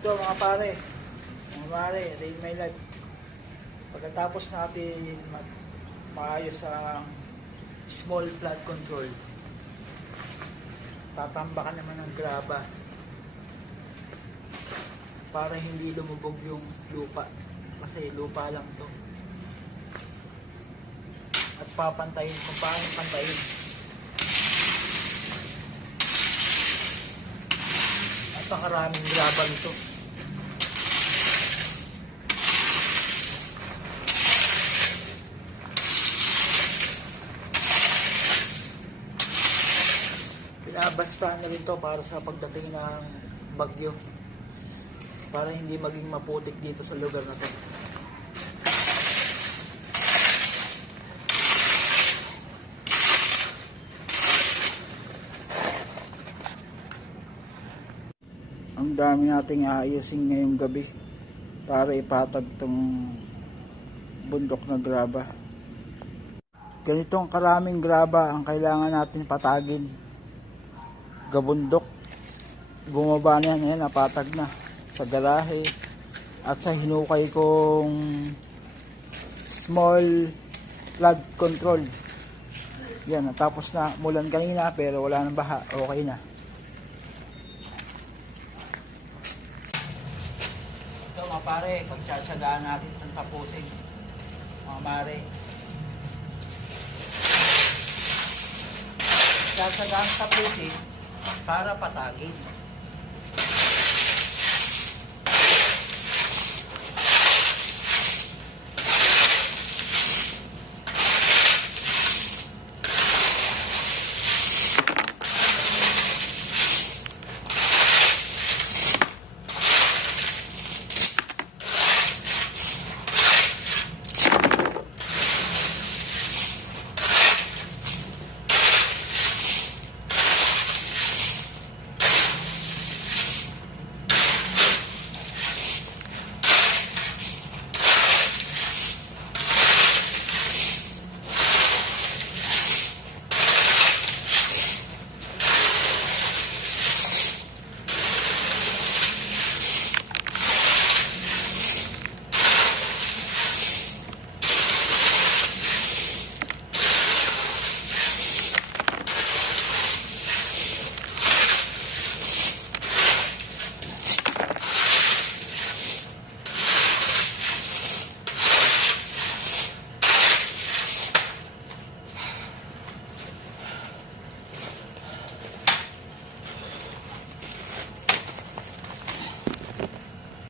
Ito mga pare, day my life. Pagkatapos natin maayos sa small flood control, tatambakan naman ng graba para hindi lumubog yung lupa, kasi lupa lang to. At papantayin kung paano pantayin. At nakaraming graba nito. Pinabastahan na rin to para sa pagdating ng bagyo, para hindi maging maputik dito sa lugar na to. Ang dami nating aayusin ngayong gabi para ipatag tong bundok na graba. Ganitong karaming graba ang kailangan natin patagin. Gabundok, bumaba na yan, napatag na sa garahe at sa hinukay kong small flood control. Yan, natapos na, mulan kanina pero wala nang baha, okay na. Ito mga pare, pagtsatsagaan natin itong tapusin mga pare. Tsatsagaan tapusin para patagin.